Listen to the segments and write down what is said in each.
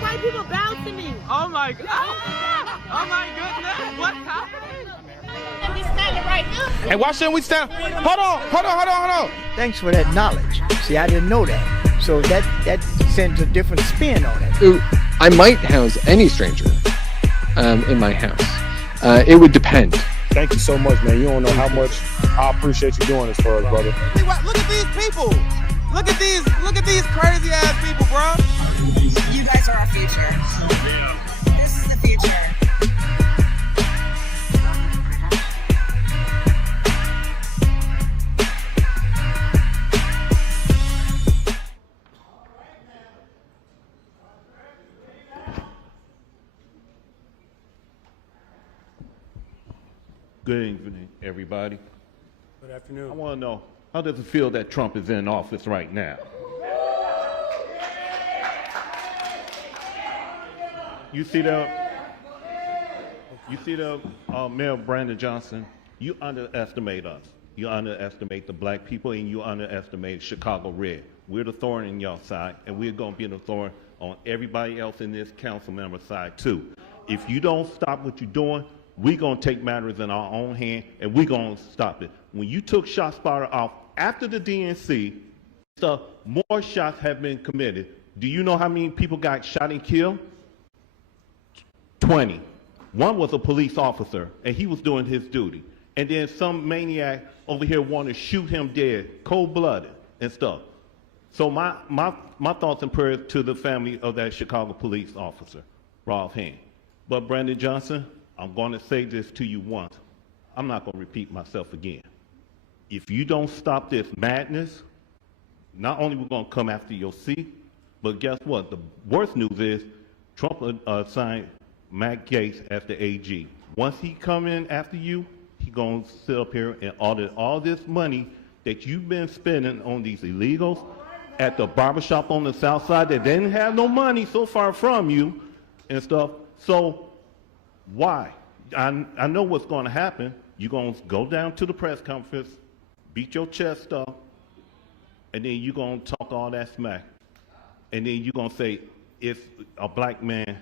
white people bow to me. Oh my God. Oh my goodness. What's happening? And we standing right now. Hey, why shouldn't we stand? Hold on. Thanks for that knowledge. See, I didn't know that. So that sends a different spin on it. Ooh, I might house any stranger in my house. It would depend. Thank you so much, man. You don't know how much I appreciate you doing this for us, brother. Look at these people. Look at these crazy ass people, bro. You guys are our future. This is the future. Good evening, everybody. Good afternoon. I want to know, how does it feel that Trump is in office right now? You see the Mayor Brandon Johnson? You underestimate us. You underestimate the black people, and you underestimate Chicago Red. We're the thorn in your side, and we're going to be the thorn on everybody else in this council member side too. If you don't stop what you're doing, we're going to take matters in our own hand, and we're going to stop it. When you took ShotSpotter off after the DNC, more shots have been committed. Do you know how many people got shot and killed? 20. One was a police officer, and he was doing his duty. And then some maniac over here wanted to shoot him dead, cold-blooded and stuff. So my thoughts and prayers to the family of that Chicago police officer, Rolf Hand. But Brandon Johnson, I'm going to say this to you once. I'm not going to repeat myself again. If you don't stop this madness, not only we're going to come after your seat, but guess what? The worst news is Trump signed Matt Gaetz as the AG. Once he come in after you, he's going to sit up here and audit all this money that you've been spending on these illegals at the barbershop on the south side that didn't have no money so far from you and stuff. So why? I know what's going to happen. You're going to go down to the press conference, beat your chest up, and then you're going to talk all that smack. And then you're going to say, if a black man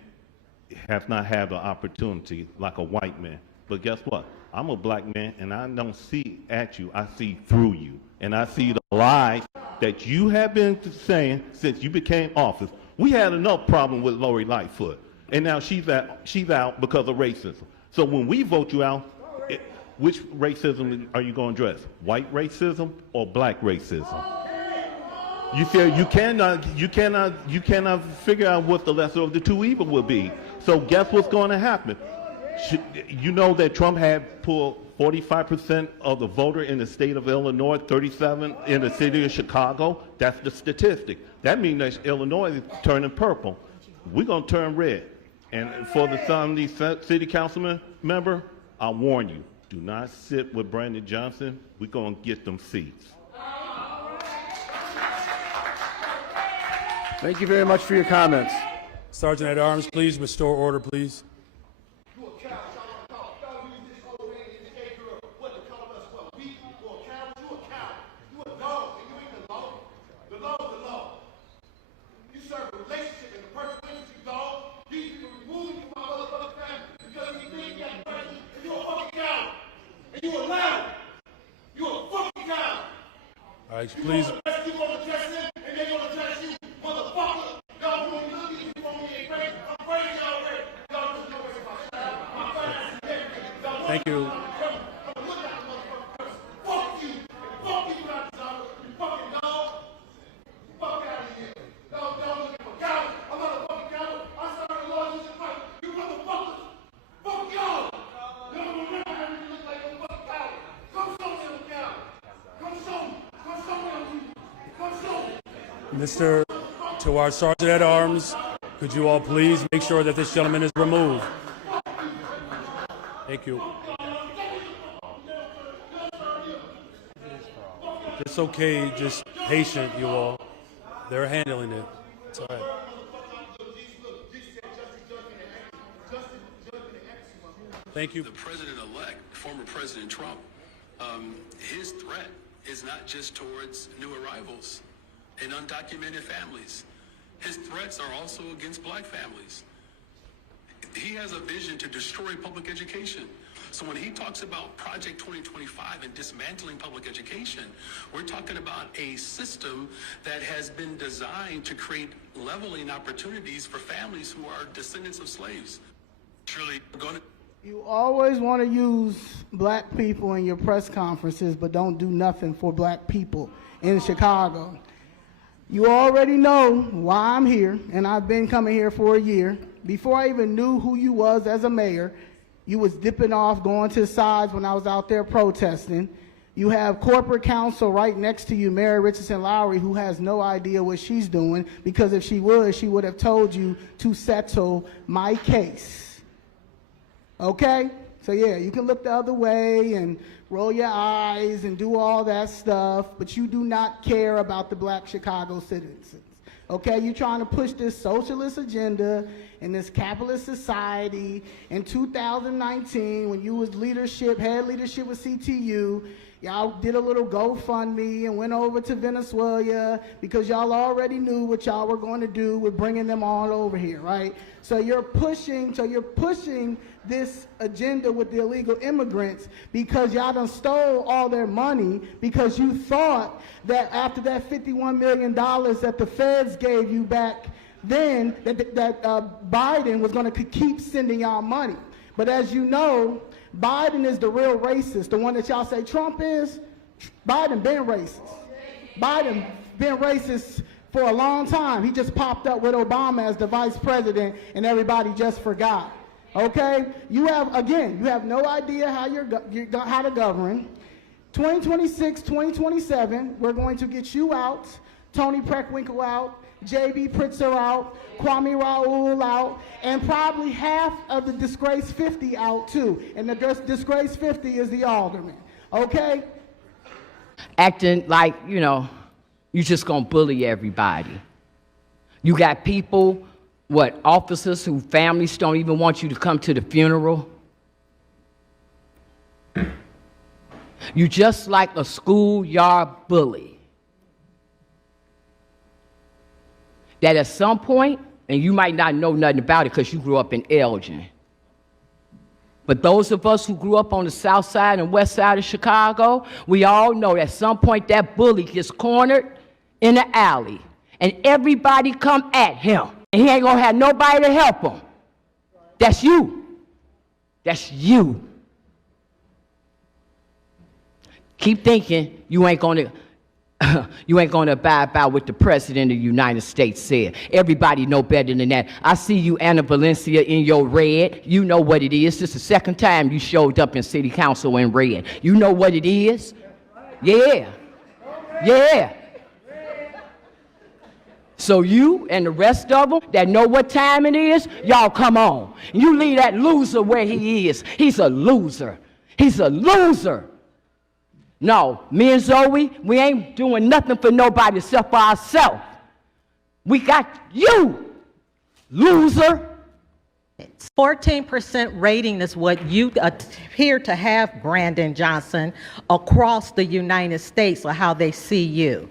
has not had the opportunity like a white man. But guess what? I'm a black man, and I don't see at you. I see through you. And I see the lies that you have been saying since you became office. We had enough problem with Lori Lightfoot. And now she's out because of racism. So when we vote you out, which racism are you going to address? White racism or black racism? You feel you cannot figure out what the lesser of the two evil will be. So guess what's going to happen? You know that Trump had pulled 45% of the voter in the state of Illinois, 37 in the city of Chicago. That's the statistic. That means that Illinois is turning purple. We're going to turn red. And for some of these city councilmen member, I warn you, do not sit with Brandon Johnson. We're going to get them seats. Thank you very much for your comments. Sergeant at Arms, please restore order, please. All right, please. Thank you. Mr. To our Sergeant at Arms, could you all please make sure that this gentleman is removed? Thank you. It's okay, just patient, you all. They're handling it. It's all right. Thank you. The president-elect, former President Trump, his threat is not just towards new arrivals and undocumented families. his threats are also against black families. He has a vision to destroy public education. So when he talks about Project 2025 and dismantling public education, we're talking about a system that has been designed to create leveling opportunities for families who are descendants of slaves. Surely going to... You always want to use black people in your press conferences, but don't do nothing for black people in Chicago. You already know why I'm here, and I've been coming here for a year. Before I even knew who you was as a mayor, you was dipping off, going to the sides when I was out there protesting. You have corporate counsel right next to you, Mary Richardson Lowry, who has no idea what she's doing, because if she would have told you to settle my case. Okay? So yeah, you can look the other way and roll your eyes and do all that stuff, but you do not care about the black Chicago citizens. Okay, you're trying to push this socialist agenda in this capitalist society. In 2019, when you was head leadership with CTU, y'all did a little GoFundMe and went over to Venezuela because y'all already knew what y'all were going to do with bringing them all over here, right? So you're pushing this agenda with the illegal immigrants because y'all done stole all their money because you thought that after that $51 million that the feds gave you back then, that Biden was going to keep sending y'all money. But as you know, Biden is the real racist, the one that y'all say Trump is. Biden been racist. Biden been racist for a long time. He just popped up with Obama as the vice president and everybody just forgot. Okay? You have no idea how how to govern. 2026, 2027, we're going to get you out, Tony Preckwinkle out, J.B. Pritzker out, Kwame Raoul out, and probably half of the disgraced 50 out too. And the disgraced 50 is the alderman. Okay? Acting like, you just gonna bully everybody. You got people, officers whose families don't even want you to come to the funeral. You just like a schoolyard bully. That at some point, and you might not know nothing about it because you grew up in Elgin, but those of us who grew up on the south side and west side of Chicago, we all know at some point that bully gets cornered in the alley and everybody come at him and he ain't gonna have nobody to help him. That's you. That's you. Keep thinking you ain't gonna abide by what the President of the United States said. Everybody know better than that. I see you, Anna Valencia, in your red. You know what it is. This is the second time you showed up in City Council in red. You know what it is? Yeah. Yeah. So you and the rest of them that know what time it is, y'all come on. You leave that loser where he is. He's a loser. He's a loser. No, me and Zoe, we ain't doing nothing for nobody except for ourselves. We got you, loser. 14% rating is what you appear to have, Brandon Johnson, across the United States, or how they see you.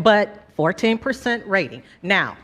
But 14% rating. Now,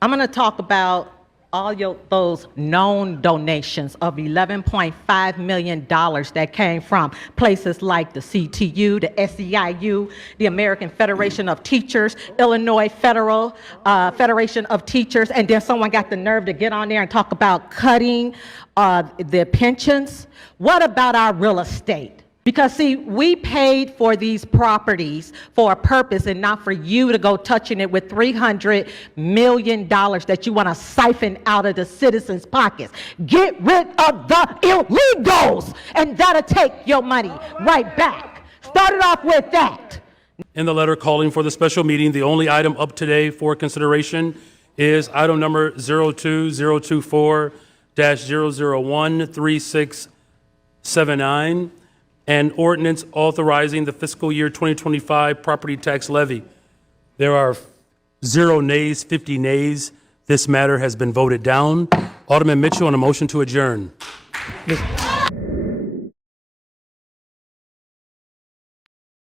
I'm going to talk about all those known donations of $11.5 million that came from places like the CTU, the SEIU, the American Federation of Teachers, Illinois Federation of Teachers, and then someone got the nerve to get on there and talk about cutting the pensions. What about our real estate? Because, see, we paid for these properties for a purpose and not for you to go touching it with $300 million that you want to siphon out of the citizens' pockets. Get rid of the illegals, and that'll take your money right back. Start it off with that. In the letter calling for the special meeting, the only item up today for consideration is item number 02024-0013679. And ordinance authorizing the fiscal year 2025 property tax levy. There are 0 nays, 50 nays. This matter has been voted down. Alderman Mitchell on a motion to adjourn.